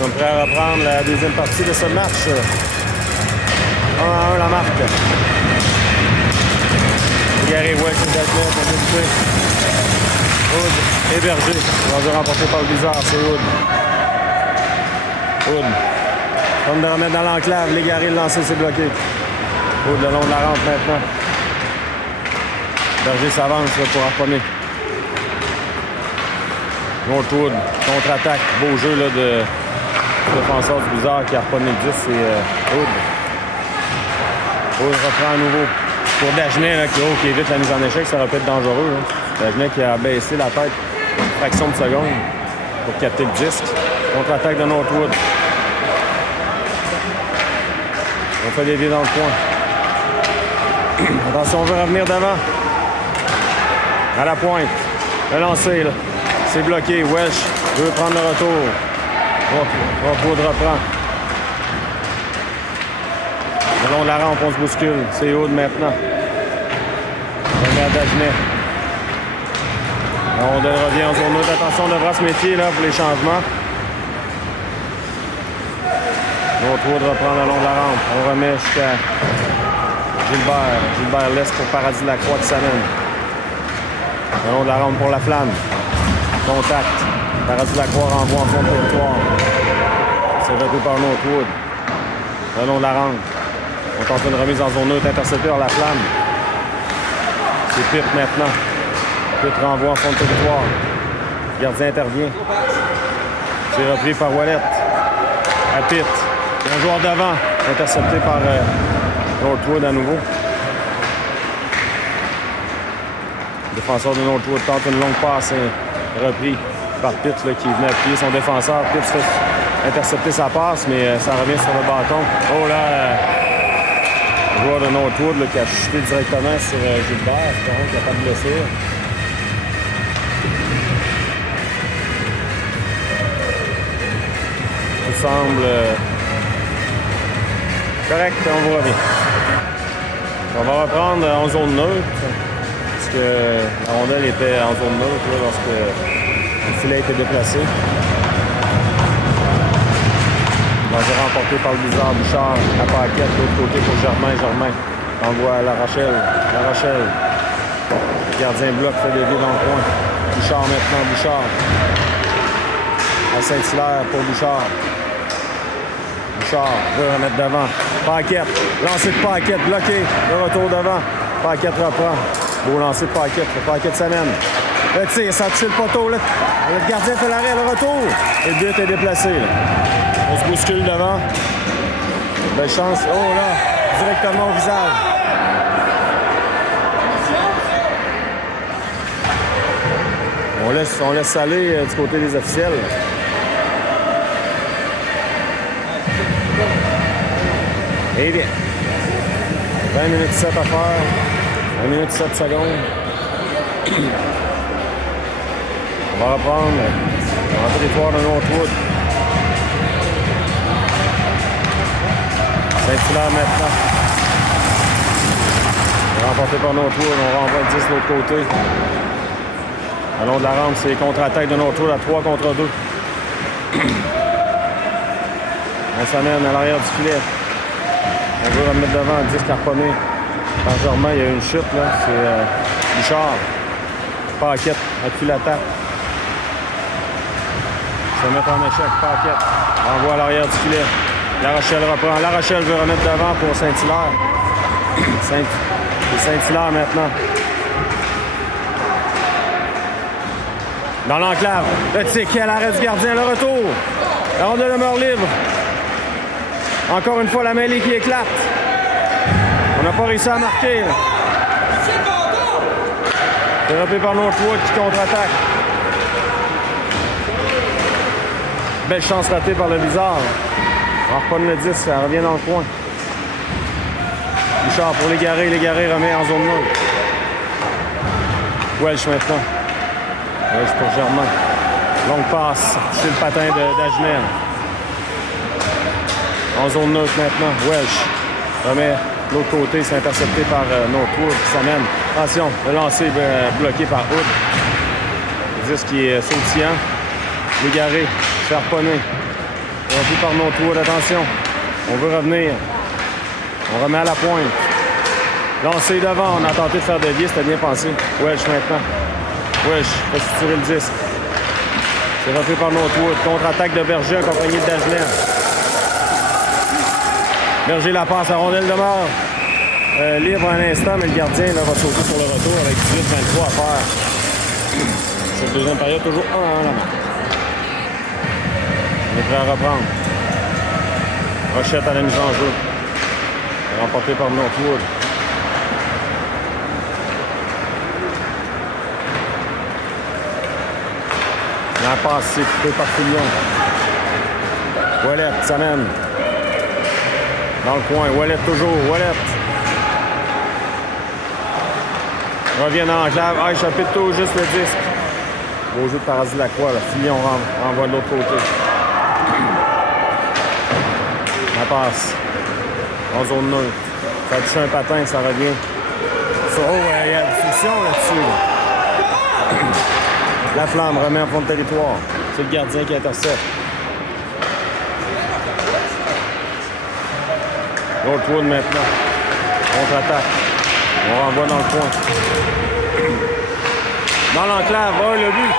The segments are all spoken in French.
Nous sommes prêts à reprendre la deuxième partie de ce match. 1-1 la marque. Légaré, Welsh et Dagenet pour débuter. Hood et Berger. Rendu remporté par le Blizzard, c'est Hood. Hood. Comme de remettre dans l'enclave, Légaré, le lancer, c'est bloqué. Hood le long de la rampe maintenant. Berger s'avance pour harponner. Northwood, contre-attaque. Beau jeu là, de défenseur du Blizzard qui a harponné le 10, c'est Hood. Hood reprend à nouveau. Pour Dagenet, qui évite la mise en échec, ça aurait pu être dangereux. Là. Dagenet qui a baissé la tête une fraction de seconde pour capter le disque. Contre-attaque de Northwood. On fait des vies dans le coin. Attention, on veut revenir devant. À la pointe. Le lancer, là. C'est bloqué. Welsh veut prendre le retour. Northwood reprend. Le long de la rampe, on se bouscule. C'est Hood maintenant. On met à Dagenet. On revient en zone neutre. Attention, on devra se méfier là, pour les changements. Northwood reprend le long de la rampe. On remet jusqu'à Gilbert. Gilbert laisse pour Paradis Lacroix qui s'amène. Le long de la rampe pour la flamme. Contact. Paradis Lacroix renvoie en fond de territoire. C'est repris par Northwood. Le long de la rampe. On tente une remise en zone neutre interceptée par la flamme. C'est Pitt maintenant. Pitt renvoie en fond de territoire. Le gardien intervient. C'est repris par Wallet. À Pitt. Un joueur devant. Intercepté par Northwood à nouveau. Le défenseur de Northwood tente une longue passe. Repris par Pitt là, qui venait appuyer son défenseur. Pitt se fait intercepter sa passe, mais ça revient sur le bâton. Oh là! Le joueur de Northwood là, qui a chuté directement sur Gilbert. C'est qu'il n'y a pas de blessure. Tout semble correct, on vous revient. On va reprendre en zone neutre. Parce que la rondelle était en zone neutre là, lorsque le filet a été déplacé. Lancé remporté par le Blizzard. Bouchard à Paquette, de l'autre côté pour Germain. Germain envoie à La Rochelle. La Rochelle. Le gardien bloc fait des vies dans le coin. Bouchard maintenant, Bouchard. À Saint-Hilaire pour Bouchard. Bouchard veut remettre devant. Paquette. Lancer de Paquette, bloqué. Le retour devant. Paquette reprend. Beau lancer de Paquette. Paquette s'amène. Le tir, ça a touché le poteau. Là. Le gardien fait l'arrêt, le retour. Et le but est déplacé. Là. On se bouscule devant. Belle chance. Oh là, directement au visage. On laisse aller du côté des officiels. Et bien. 20 minutes 7 à faire. 1 minute 7 secondes. On va reprendre en territoire de Northwood. Saint-Hilaire maintenant. Remporté par Northwood, on renvoie le 10 de l'autre côté. Le long de la rampe, c'est contre-attaque de Northwood à 3 contre 2. On s'amène à l'arrière du filet. On veut remettre devant 10 harponné. Par Germain, il y a une chute là. C'est Bouchard. Paquette, appuie l'attaque. Se mettre en échec, Paquette. Envoie à l'arrière du filet. La Rochelle reprend. La Rochelle veut remettre devant pour Saint-Hilaire. Saint-Hilaire maintenant. Dans l'enclave. Le ticket à l'arrêt du gardien. Le retour. La rondelle demeure libre. Encore une fois, la mêlée qui éclate. On n'a pas réussi à marquer. Dérapé par Northwood qui contre-attaque. Belle chance ratée par le Blizzard. On reprend le 10, ça revient dans le coin. Bouchard pour Légaré. Légaré remet en zone neutre. Welsh maintenant. Welsh pour Germain. Longue passe chez le patin de Dagenet. En zone neutre maintenant. Welsh remet de l'autre côté. C'est intercepté par Northwood qui s'amène. Attention, le lancer bloqué par Hood. Le 10 qui est sautillant. Légaré, se fait harponner. Repris par Northwood, attention. On veut revenir. On remet à la pointe. Lancé devant, on a tenté de faire dévier, c'était bien pensé. Welch maintenant. Welch, fait suturer le disque. C'est repris par Northwood. Contre-attaque de Berger accompagné de Dagenet. Berger la passe, la rondelle demeure libre un instant, mais le gardien là, va sauter sur le retour avec 18-23 à faire. Cette deuxième période, toujours 1-1 la main. On est prêt à reprendre. Rochette à la mise en jeu. Remporté par Northwood. La passe, c'est coupé par Fillon. Ouellet, ça mène. Dans le coin, Ouellet toujours, Ouellet. Revient dans l'enclave. Ah, échappé de tout, juste le disque. Beau jeu de Paradis Lacroix, là. Fillon renvoie de l'autre côté. La passe. En zone neutre. Ça touche un patin, ça revient. Oh, il y a une friction là-dessus. La Flamme remet en fond de territoire. C'est le gardien qui intercepte. Northwood maintenant. Contre-attaque. On renvoie dans le coin. Dans l'enclave. Oh, le but.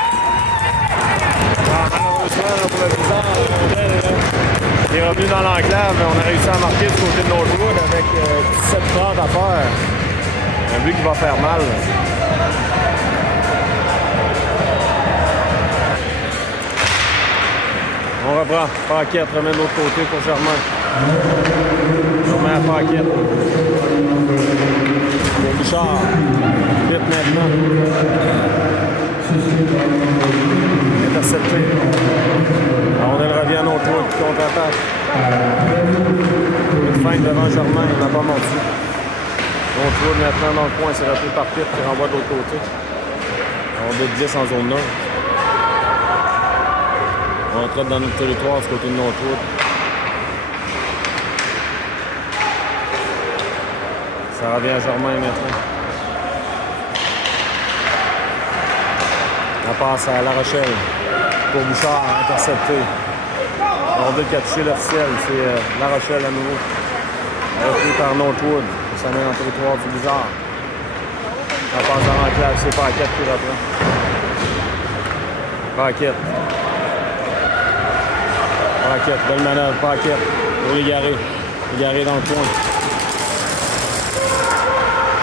Malheureusement, pour le bizarre, il est revenu dans l'enclave. On a réussi à marquer du côté de Northwood avec 17-30 à faire. Un but qui va faire mal. On reprend. Paquette remet de l'autre côté pour Germain. Germain à Paquette. Pour Bouchard. Vite maintenant. Intercepté. On le revient à notre tour. Contre-attaque. Une feinte devant Germain. Il n'a pas mordu. Notre tour maintenant dans le coin. C'est repris par Pitt qui renvoie de l'autre côté. On est 10 en zone 9. On rentre dans notre territoire du côté de Northwood. Ça revient à Germain maintenant. La passe à La Rochelle. Pour Bouchard, intercepté. On veut catcher l'officiel, c'est La Rochelle à nouveau. Repris par Northwood. Ça mène dans le territoire du Bizarre. La passe dans l'enclave, c'est Paquette qui reprend. Paquette. Paquette, belle manœuvre, Paquette. Pour l'égarer. L'égarer dans le coin.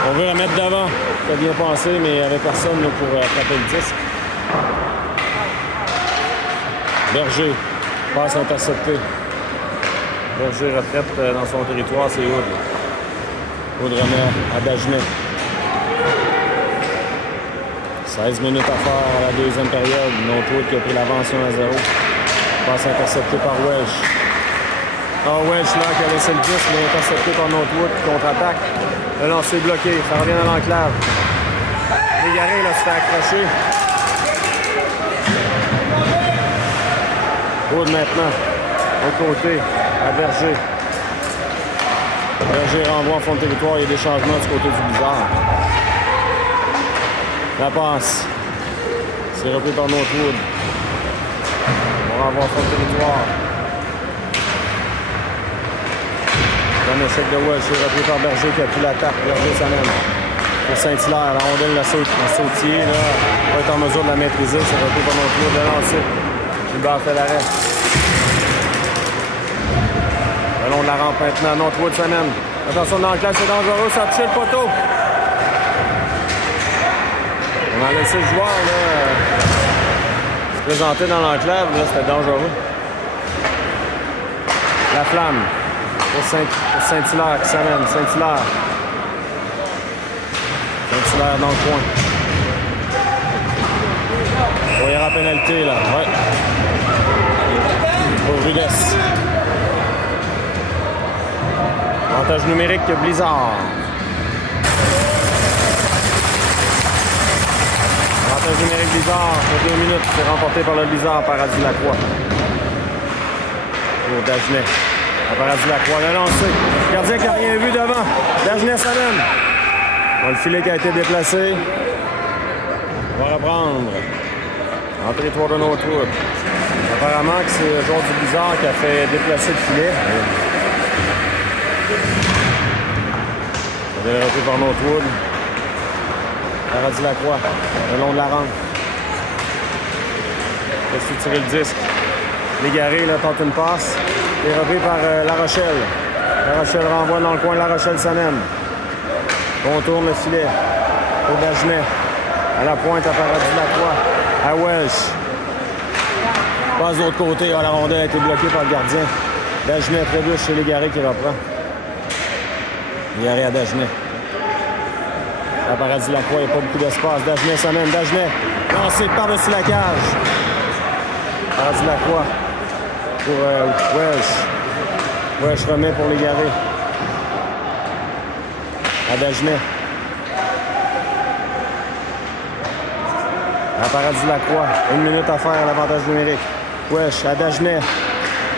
On veut la mettre devant. Ça a bien pensé, mais il n'y avait personne là, pour attraper le disque. Berger. Passe interceptée. Berger retraite dans son territoire, c'est Hood. Hood remet à Dagenet. 16 minutes à faire à la deuxième période. Northwood qui a pris l'avance 1-0. Passe intercepté par Welch. Ah, Welch là qui a laissé le disque, mais intercepté par Northwood qui contre-attaque. Le lancer bloqué, ça revient dans l'enclave. Légaré là se fait accrocher. Wood maintenant. Au côté, à Berger. Berger renvoie en fond de territoire, il y a des changements du côté du Bizarre. La passe. C'est repris par Northwood. On renvoie en fond de territoire. Un échec de Welch, c'est repris par Berger qui a pris l'attaque. Berger s'amène. Pour Saint-Hilaire, la rondelle la sautier, là, va être en mesure de la maîtriser. C'est repris par Northwood de lancer. Gilbert fait l'arrêt. Le long de la rampe maintenant. Northwood s'amène. Attention dans le classe, c'est dangereux, ça a touché le poteau. On a laissé le joueur là, se présenter dans l'enclave, là, c'était dangereux. La Flamme pour Saint-Hilaire qui s'amène. Saint-Hilaire dans le coin. Il va y avoir pénalité là. Ouais. Rodriguez. Avantage numérique Blizzard. Avantage numérique Blizzard pour 2 minutes. C'est remporté par le Blizzard, Paradis Lacroix. Pour Dagenet. Paradis Lacroix, le lancé. Gardien qui n'a rien vu devant. Dagenet s'amène. Le filet qui a été déplacé. On va reprendre. En territoire de Northwood. Apparemment que c'est le joueur du Blizzard qui a fait déplacer le filet. Développé par Northwood. Paradis Lacroix, le long de la rampe. Laisse tirer le disque. Légaré, là, tente une passe. Développé par La Rochelle. La Rochelle renvoie dans le coin de La Rochelle-Sanem. Contourne le filet. Pour Dagenet. À la pointe à Paradis Lacroix. À Welsh. Passe de l'autre côté. La rondelle a été bloquée par le gardien. Dagenet trébuche chez Légaré qui reprend. Légaré à Dagenet. À Paradis Lacroix, il n'y a pas beaucoup d'espace. Dagenet s'amène. Dagenet lancé par-dessus la cage. Paradis Lacroix pour Welsh. Welsh remet pour Légaré. À Dagenet. À Paradis Lacroix. 1 minute à faire à l'avantage numérique. Wesh à Dagenet.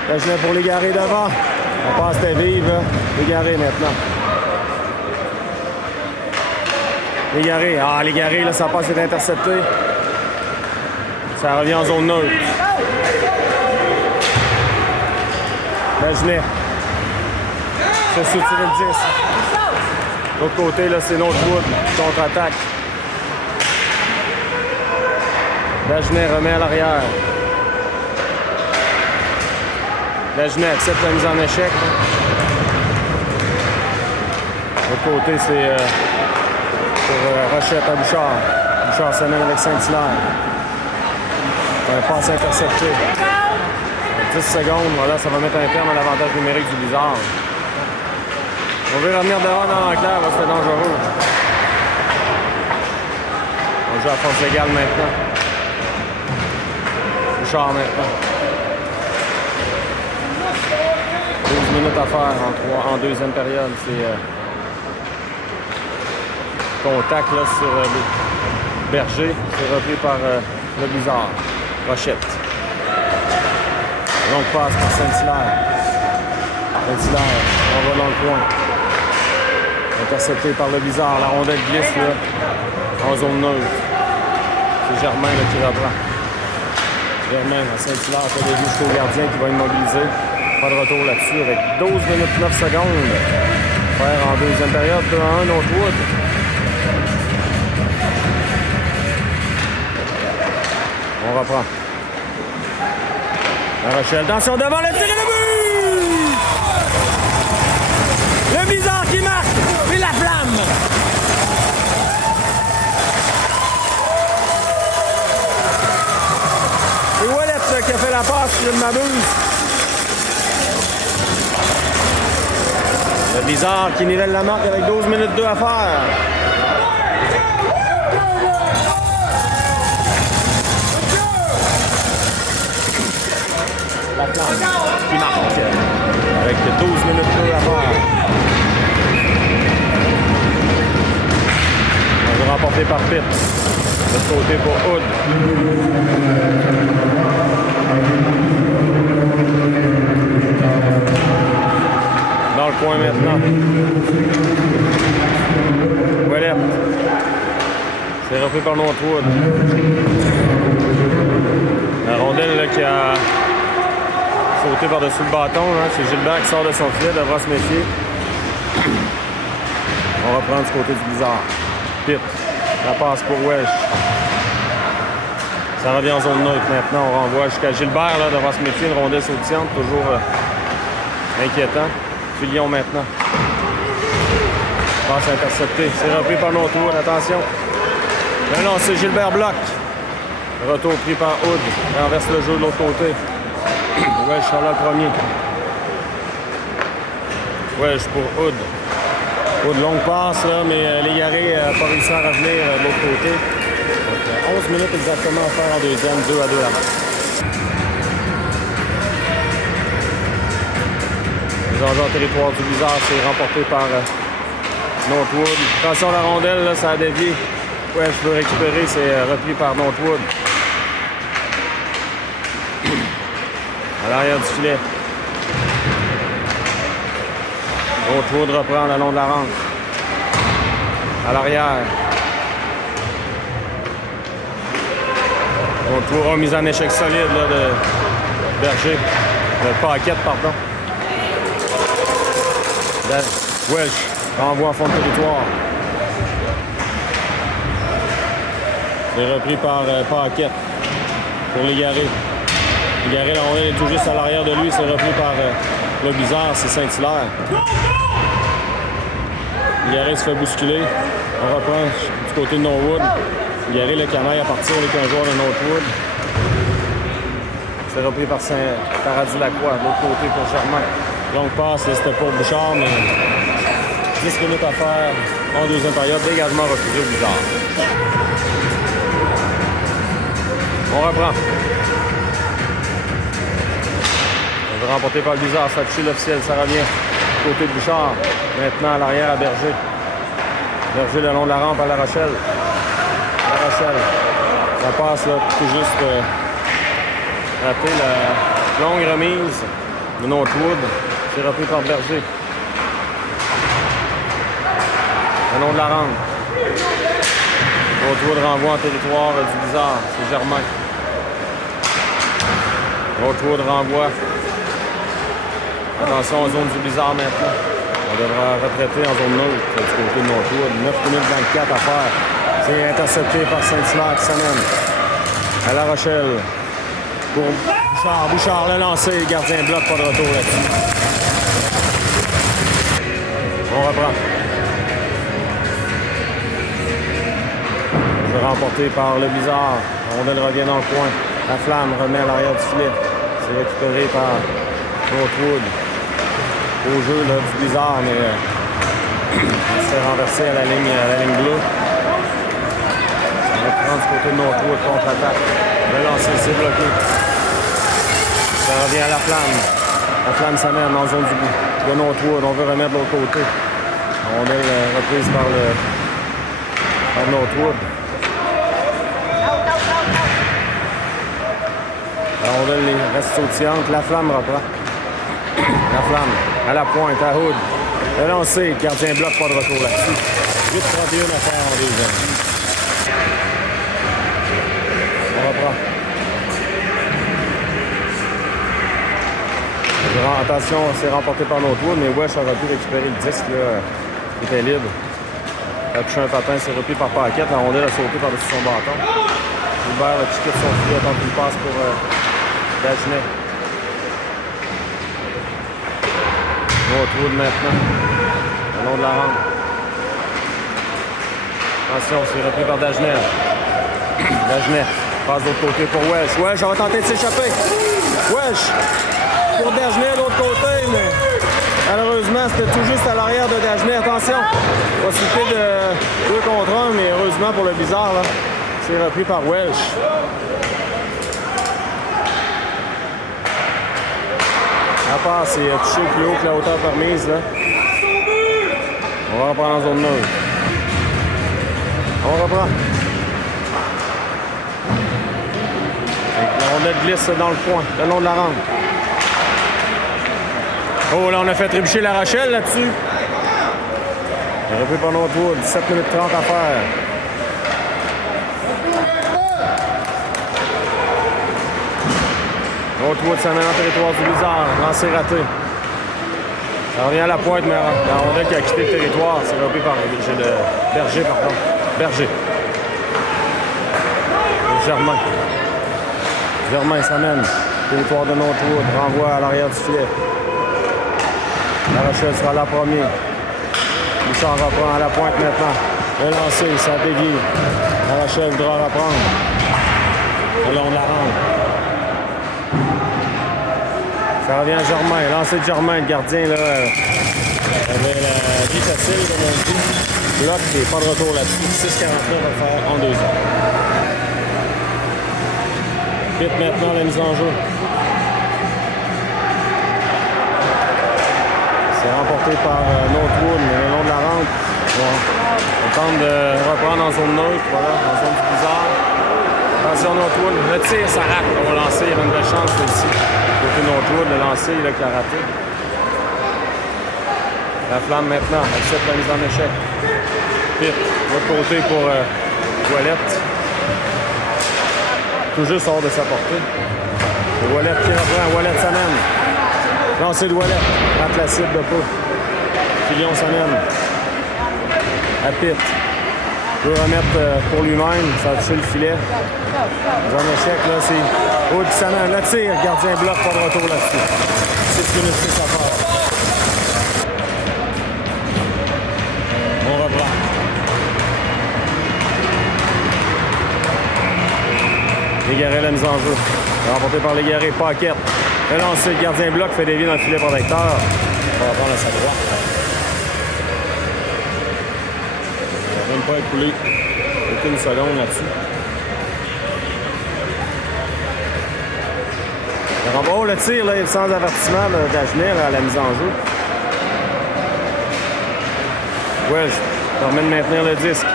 Dagenet pour Légaré devant. La passe était vive. Légaré maintenant. Légaré. Ah, Légaré, là, sa passe est interceptée. Ça revient en zone neutre. Dagenet. Se soutire le 10. De l'autre côté, là, c'est Northwood. Contre-attaque. Dagenet remet à l'arrière. Dagenet accepte la mise en échec. De l'autre côté, c'est pour Rochette à Bouchard. Bouchard s'amène avec Saint-Hilaire. Un passe intercepté. 10 secondes, voilà, ça va mettre un terme à l'avantage numérique du Blizzard. On veut revenir devant dans l'enclave, c'est dangereux. On joue à force légale maintenant. Bouchard maintenant. 12 minutes à faire en deuxième période. C'est contact là, sur Berger. C'est repris par le Blizzard. Rochette. Longue passe pour Saint-Hilaire. Saint-Hilaire, on va dans le coin. Intercepté par le Blizzard. La rondelle glisse là, en zone neutre. C'est Germain là, qui reprend. Germain à Saint-Hilaire fait des vues jusqu'au gardien qui va immobiliser. Pas de retour là-dessus avec 12 minutes 9 secondes. Faire en deuxième période 2-1 Northwood. On reprend. La Rochelle, attention devant le tir et le but! Le Blizzard qui marque, puis la flamme! Et Ouellette qui a fait la passe, si je ne m'abuse. Le Blizzard qui nivelle la marque avec 12 minutes 2 à faire. La flamme qui marque avec 12 minutes 2 à faire. On va remporter par Pitt. De l'autre côté pour Hood. Dans le coin maintenant. Ouellette. C'est repris par Northwood. La rondelle là, qui a sauté par-dessus le bâton. Hein. C'est Gilbert qui sort de son filet, devra se méfier. On va prendre du côté du Blizzard. Pitt. La passe pour Welsh. Ça revient en zone neutre maintenant. On renvoie jusqu'à Gilbert. Là, devra se méfier. Une rondelle sautillante. Toujours inquiétant. Filion maintenant. Passe interceptée. C'est repris par Northwood. Attention. Non, c'est Gilbert bloc. Retour pris par Hood. Renverse le jeu de l'autre côté. Welsh sera là le premier. Welsh pour Hood. Hood longue passe, là, mais Légaré n'a pas réussi à revenir de l'autre côté. Donc, 11 minutes exactement à faire en deuxième. 2-2 la match. Les enjeux en territoire du Blizzard, c'est remporté par Northwood. Attention à la rondelle, là, ça a dévié. Welsh veut récupérer, c'est repris par Northwood. À l'arrière du filet. Northwood reprend le long de la rampe. À l'arrière. Northwood a mis en échec solide là, Berger. Paquette, pardon. Welch renvoie en fond de territoire. C'est repris par Paquette pour Légaré. Légaré, la rondelle est tout juste à l'arrière de lui. C'est repris par le bizarre, c'est Saint-Hilaire. Légaré se fait bousculer. On reprend du côté de Norwood. Légaré, le canaille à partir avec un joueur de Norwood. C'est repris par Paradis-Lacroix, de l'autre côté pour Germain. Longue passe, c'était pour Bouchard, mais 10 minutes à faire en deuxième période. Dégagement refusé au bizarre. On reprend. On va remporter par le bizarre. Ça touche l'officiel, ça revient du côté de Bouchard. Maintenant à l'arrière à Berger. Berger le long de la rampe à La Rochelle. La Rochelle. Ça passe là, tout juste raté la longue remise de Northwood. C'est repris par Berger. Le long de la rampe. Northwood renvoie en territoire du bizarre. C'est Germain. Northwood renvoie. Attention en zone du bizarre maintenant. On devra retraiter en zone neutre du côté de Northwood. 9 minutes 24 à faire. C'est intercepté par Saint-Hilaire qui s'amène à La Rochelle. Pour Bouchard. Bouchard l'a lancé. Le gardien bloque, pas de retour là-dessus. On reprend. Remporté par le bizarre. La rondelle revient dans le coin. La flamme remet à l'arrière du filet. C'est récupéré par Northwood. Au jeu là, du bizarre, mais il se fait renverser à la ligne bleue. On va prendre du côté de Northwood contre-attaque. Le lancer, c'est bloqué. Ça revient à la flamme. La flamme s'amène en zone de Northwood. On veut remettre de l'autre côté. La rondelle reprise par Northwood. La rondelle reste sautillante. La flamme reprend. La flamme à la pointe, à Hood. Le lancer, le gardien bloque, pas de retour là-dessus. 8-31 à faire en deuxième. On reprend. Attention, c'est remporté par Northwood, mais Wesh aurait pu récupérer le disque là, qui était libre. Il a touché un patin, c'est repris par Paquette. La rondelle a sauté par-dessus son bâton. Gilbert a quitte son filet, attend qu'il passe pour Dagenet. Northwood maintenant. Le long de la rampe. Attention, c'est repris par Dagenet. Dagenet passe de l'autre côté pour Wesh. Wesh, on va tenter de s'échapper. Wesh! Pour Dagenet de l'autre côté, mais malheureusement, c'était tout juste à l'arrière de Dagenet. Attention, possibilité de 2 contre 1, mais heureusement pour le bizarre, là, c'est repris par Welsh. La passe est touché plus haut que la hauteur permise. Là. On va reprendre en zone neutre. On reprend. La rondelle glisse dans le coin, le long de la rampe. Oh, là, on a fait trébucher La Rochelle là-dessus. Repris par Northwood, 17 minutes 30 à faire. Northwood s'amène en territoire du bizarre. Lancé raté. Ça revient à la pointe, mais la rondelle qui a quitté le territoire, c'est repris par Berger, pardon. Berger. Germain. Germain s'amène. Territoire de Northwood. Renvoie à l'arrière du filet. La Rochelle sera là premier. Bouchard reprend à la pointe maintenant. Le lancer, ça dévie. La Rochelle voudra reprendre. Le long de la rampe. Ça revient à Germain. Lancer de Germain, le gardien là, avait la vie facile, comme on dit. Bloc et pas de retour là-dessus. 6,49 à faire en 2 heures. Vite maintenant la mise en jeu. C'est remporté par Northwood, mais le long de la rampe. On tente de reprendre en zone neutre, voilà, en zone du bizarre. Attention Northwood, le tir, ça rate. On va lancer, il y avait une belle chance ici. Côté Northwood, le lancer, il a raté. La flamme maintenant, accepte la mise en échec. Pitt, l'autre côté pour Toilette. Tout juste hors de sa portée. Wallet qui reprend. Wallet s'amène. Non, c'est le Wallet. Rate la cible de peu. Filion s'amène. À Pitt. Il veut remettre pour lui-même. Ça va toucher le filet. Dans un échec, là, c'est Wood qui s'amène. Le tir. Gardien bloc, pas de retour là-dessus. 6 minutes 6 à faire. On reprend. Légaré la mise en jeu. Remporté par Légaré. Paquette. Le lancer. Le gardien bloc fait dévier dans le filet protecteur. On va prendre à sa droite. Il ne va même pas écouler aucune seconde là-dessus. Oh, le tir, là, sans avertissement d'Agenais à la mise en jeu. Welsh permet de maintenir le disque.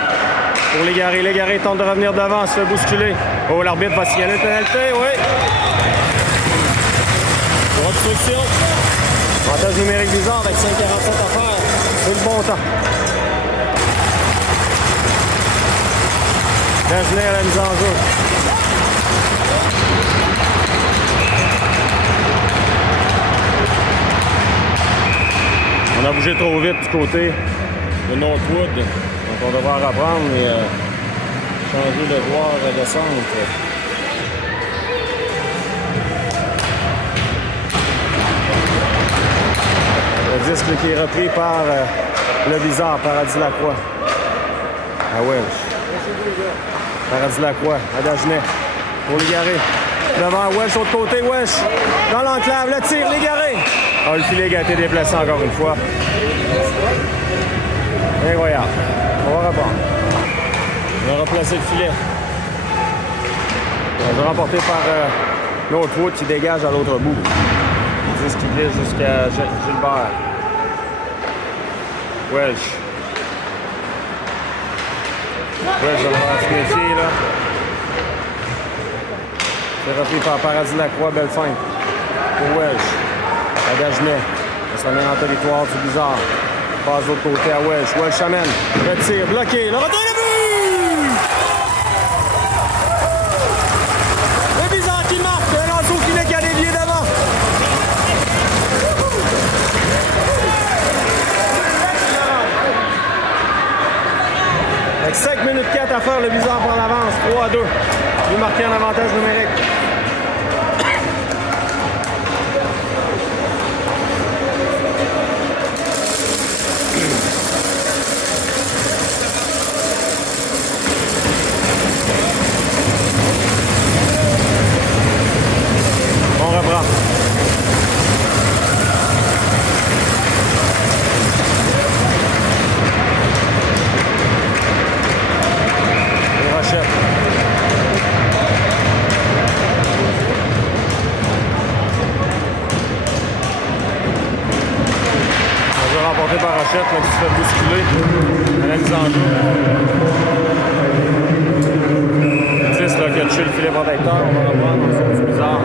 Pour Légaré. Légaré tente de revenir devant, se fait bousculer. Oh, l'arbitre va signaler une pénalité, oui. Obstruction. Avantage numérique bizarre avec 5,47 à faire. C'est le bon temps. Dagenet à la mise en jeu. On a bougé trop vite du côté de Northwood. Donc on devra reprendre et changer de voie de descente. Le disque qui est repris par le bizarre, Paradis Lacroix. À Welsh. Paradis Lacroix, à Dagenet. Pour Légaré. Devant Welsh, autre côté, Welsh. Dans l'enclave, le tir, Légaré. Ah, le filet qui a été déplacé encore une fois. Incroyable. On va reprendre. On a replacé le filet. On va remporté par Northwood qui dégage à l'autre bout. Le disque qui glisse jusqu'à Gilbert. Welsh. Welsh va se méfier, là. C'est repris par Paradis Lacroix, belle fin. Pour Welsh. À Dagenet. Ça met en territoire du bizarre. Passe de l'autre côté à Welsh. Welsh amène. Le tir bloqué. Le retour de but! Le bizarre qui marque. Le lance au filet qui a dévié devant. Avec 5 minutes 4 à faire, le bizarre prend l'avance. 3-2. Il marqué un avantage numérique. On reprend. Les Rochettes. Remporté par Rochette, là, qui se fait bousculer à la mise en jeu. Le 10 là, qui a touché le filet protecteur, on va reprendre dans le zone du bizarre.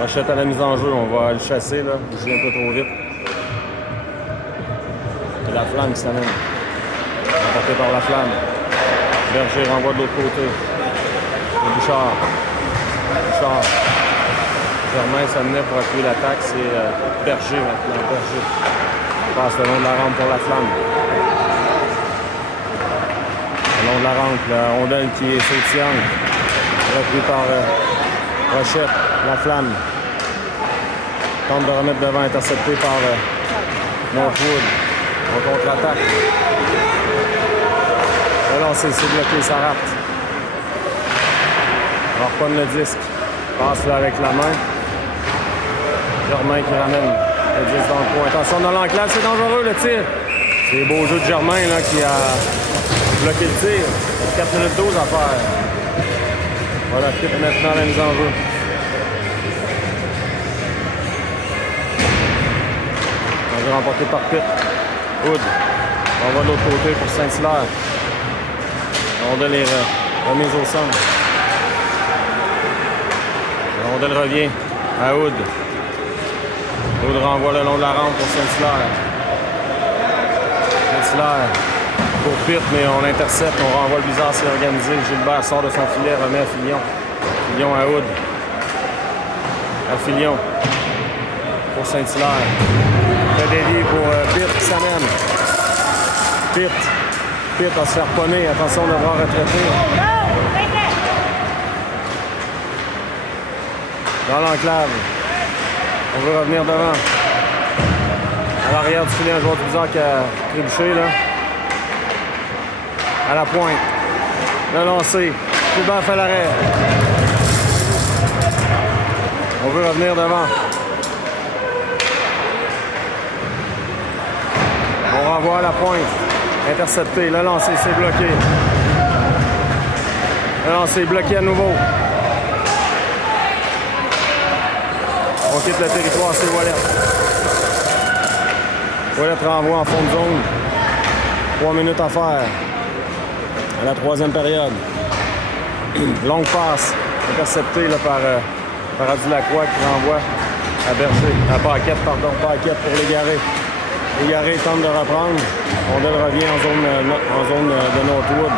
Rochette à la mise en jeu, on va le chasser, là, bouger un peu trop vite. C'est la flamme qui s'amène. Remporté par la flamme. Berger renvoie de l'autre côté. Le Bouchard. Bouchard. Germain s'amenait pour appuyer l'attaque. C'est Berger maintenant. Berger. Passe le long de la rampe pour la flamme. Le long de la rampe, la rondelle qui est sautillante. Repris par Rochette. La flamme. Tente de remettre devant, intercepté par Northwood. En contre-attaque. Alors c'est bloqué, ça rate. On va reprendre le disque. Passe là avec la main. Germain qui ramène le disque dans le coin. Attention dans l'enclave, c'est dangereux le tir. C'est beau jeu de Germain là, qui a bloqué le tir. 4 minutes 12 à faire. Voilà, Pitt maintenant la mise en jeu. On va remporter par Pitt. Wood. On va de l'autre côté pour Saint-Hilaire. La rondelle est remise au centre. La rondelle revient à Wood. Wood renvoie le long de la rampe pour Saint-Hilaire. Saint-Hilaire pour Pitt, mais on l'intercepte, on renvoie le Blizzard, c'est organisé. Gilbert sort de son filet, remet à Filion. Filion à Hood. À Filion. Pour Saint-Hilaire. Fait dévier pour Pitt qui s'amène. Pitt va se faire ponner. Attention de voir retraité. Dans l'enclave. On veut revenir devant. À l'arrière du filet, un joueur du Blizzard qui a trébuché, là. À la pointe. Le lancer. Coubin fait l'arrêt. On veut revenir devant. On renvoie à la pointe. Intercepté. Le lancer, c'est bloqué. Le lancer bloqué à nouveau. On quitte le territoire, c'est Wallet. Wallet renvoie en fond de zone. 3 minutes à faire. À la troisième période. Longue passe. Interceptée là, par Adi Lacroix qui renvoie à Berger. À Paquette, pardon. Paquette pour Légaré. Légaré tente de reprendre. Rondelle revient en zone de Northwood.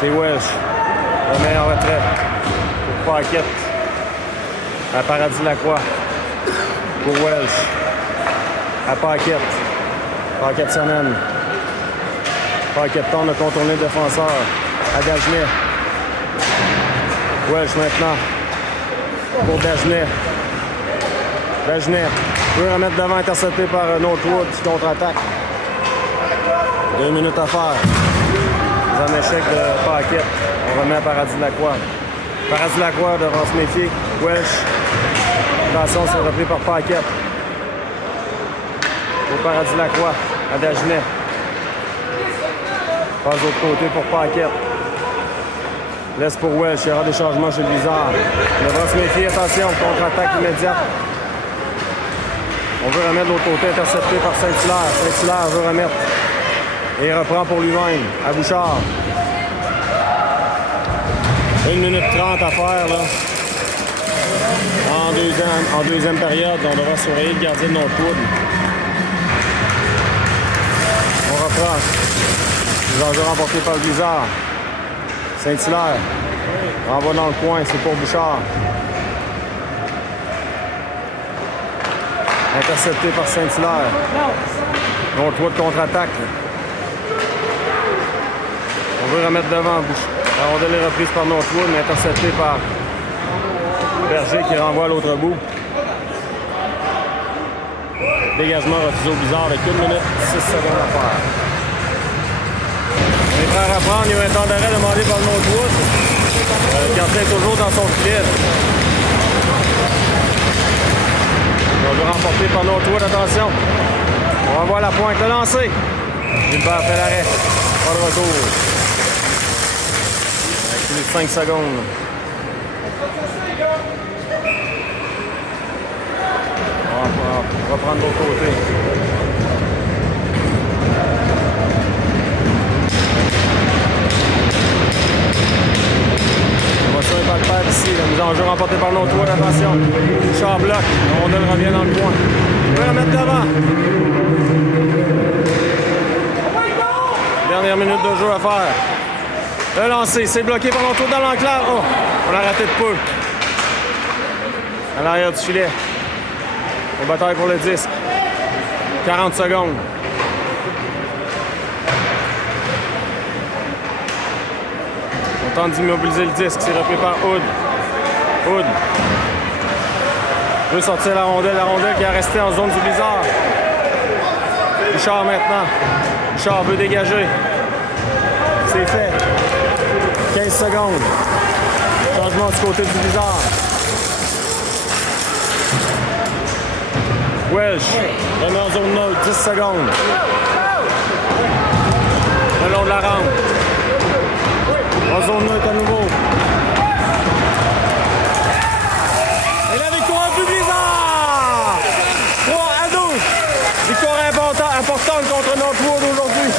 C'est Welsh. Remet en retraite. Pour Paquette. À Paradis Lacroix. Pour Welsh. À Paquette. Paquette s'amène. Paquette tente de contourner le défenseur. À Dagenet. Welsh maintenant. Pour Dagenet. Dagenet. Peut remettre devant, intercepté par Northwood qui contre-attaque. 2 minutes à faire. C'est un échec de Paquette. On remet à Paradis Lacroix. Paradis Lacroix devant se méfier. Welsh. Attention, c'est repris par Paquette. Pour Paradis Lacroix. À Dagenet. Passe de l'autre côté pour Paquette. Laisse pour Welsh. Il y aura des changements chez le Blizzard. Il devra se méfier. Attention, contre-attaque immédiate. On veut remettre de l'autre côté, intercepté par Saint-Hilaire. Saint-Hilaire veut remettre. Et il reprend pour lui-même. À Bouchard. 1 minute 30 à faire, là. En deuxième période, on devra surveiller le gardien de Northwood. On reprend. Les enjeux remportés par le Blizzard. Saint-Hilaire. Renvoie dans le coin, c'est pour Bouchard. Intercepté par Saint-Hilaire. Northwood contre-attaque. On veut remettre devant. La rondelle est reprise par Northwood, mais intercepté par Berger qui renvoie à l'autre bout. Dégagement refusé au Blizzard avec 1 minute 6 secondes à faire. On est prêt à reprendre. Il y a un temps d'arrêt demandé par Northwood. Le gardien est toujours dans son filet. On veut remporter par Northwood, attention. On va voir la pointe, le lancer. Gilbert fait l'arrêt. Pas de retour. Avec plus de 5 secondes. On va prendre de l'autre côté. On va sur les backpads ici. La mise en jeu remportée par Northwood, attention. Char bloc. La rondelle revient dans le coin. On peut la mettre devant. Dernière minute de jeu à faire. Le lancer, c'est bloqué par Northwood dans l'enclave. Oh, on a raté de peu. À l'arrière du filet. On bataille pour le disque. 40 secondes. On tente d'immobiliser le disque. C'est repris par Hood. Hood veut sortir la rondelle qui est restée en zone du Blizzard. Bouchard maintenant. Bouchard veut dégager. C'est fait. 15 secondes. Changement du côté du Blizzard. Welsh remet en zone neutre. 10 secondes. Le long de la rampe. En zone neutre à nouveau. Et la victoire du Blizzard! 3-12. Victoire importante contre Northwood aujourd'hui.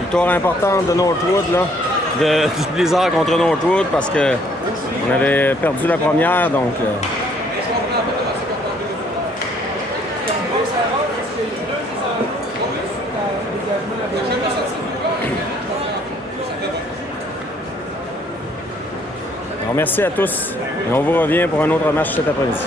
Victoire importante de Northwood, là. du Blizzard contre Northwood parce que on avait perdu la première, donc... Alors, merci à tous et on vous revient pour un autre match cet après-midi.